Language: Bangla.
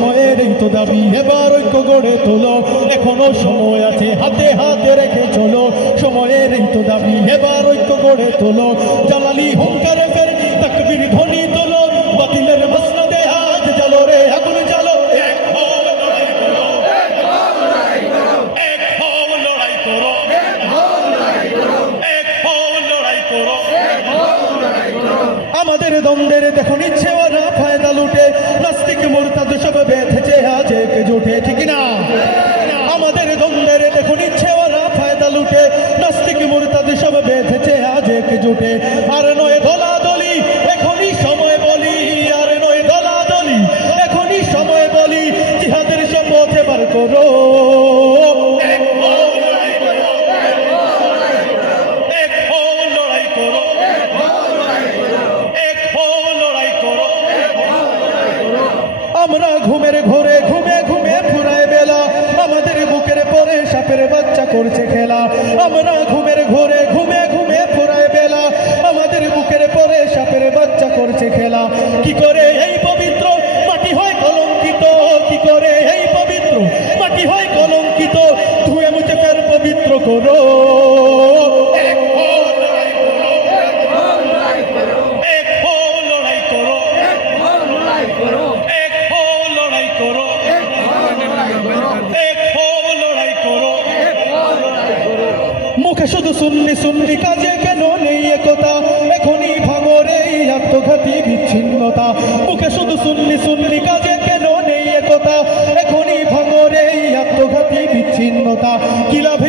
সময়ের এই তো দাবি, এবার ঐক্য গড়ে তোলো, এখনো সময় আছে, হাতে হাতে রেখে চলো। সময়ের এই তো দাবি, এবার ঐক্য গড়ে তোলো, জালালি হুঙ্কারে ফের তাকবীর ধ্বনি তোলো, বাতিলের মসনদে আজ জ্বালো রে আগুন জ্বালো। এক হও লড়াই করো, এক হও লড়াই করো, এক হও লড়াই করো, এক হও লড়াই করো, এক হও লড়াই করো। আমাদের দ্বন্দ্বের দেখো নিচ্ছে ওরা ফায়দা লুটে, নাস্তিক মুরতাদ সব বেঁধেছে আজ একজোটে, ঠিক না? আমাদের দ্বন্দ্বের দেখো নিচ্ছে ওরা ফায়দা লুটে, নাস্তিক মুরতাদ সব বেঁধেছে আজ একজোটে। আর নয় দলাদলি, এখনই সময় বলি, আর নয় দলাদলি, এখনই সময় বলি, জিহাদের শপথ এবার করো। এক হও লড়াই করো, এক হও লড়াই করো, এক হও লড়াই করো। আমরা ঘুমের ঘোরে ঘুমে ঘুমে ফুরায় বেলা, আমাদের বুকের পরে সাপের বাচ্চা করছে খেলা। আমরা ঘুমের ঘোরে ঘুমে ঘুমে ফুরায় বেলা, আমাদের বুকের পরে সাপের বাচ্চা করছে খেলা। কি করে এই পবিত্র মাটি হয় কলঙ্কিত, কি করে এই পবিত্র মাটি হয় কলঙ্কিত, ধুয়ে মুছে ফের পবিত্র করো। এক হও লড়াই করো, এক হও লড়াই করো, এক হও লড়াই করো, এক হও লড়াই করো, এক হও লড়াই করো, এক হও লড়াই করো, এক হও লড়াই করো। মুখে শুধু সুন্নি সুন্নি, কাজে কেন নেই একতা, এখনই ভাঙরে এই আত্মঘাতী বিচ্ছিন্নতা। মুখে শুধু সুন্নি সুন্নি, কাজে কেন নেই একতা, এখনই ভাঙরে এই আত্মঘাতী বিচ্ছিন্নতা। কি লাভ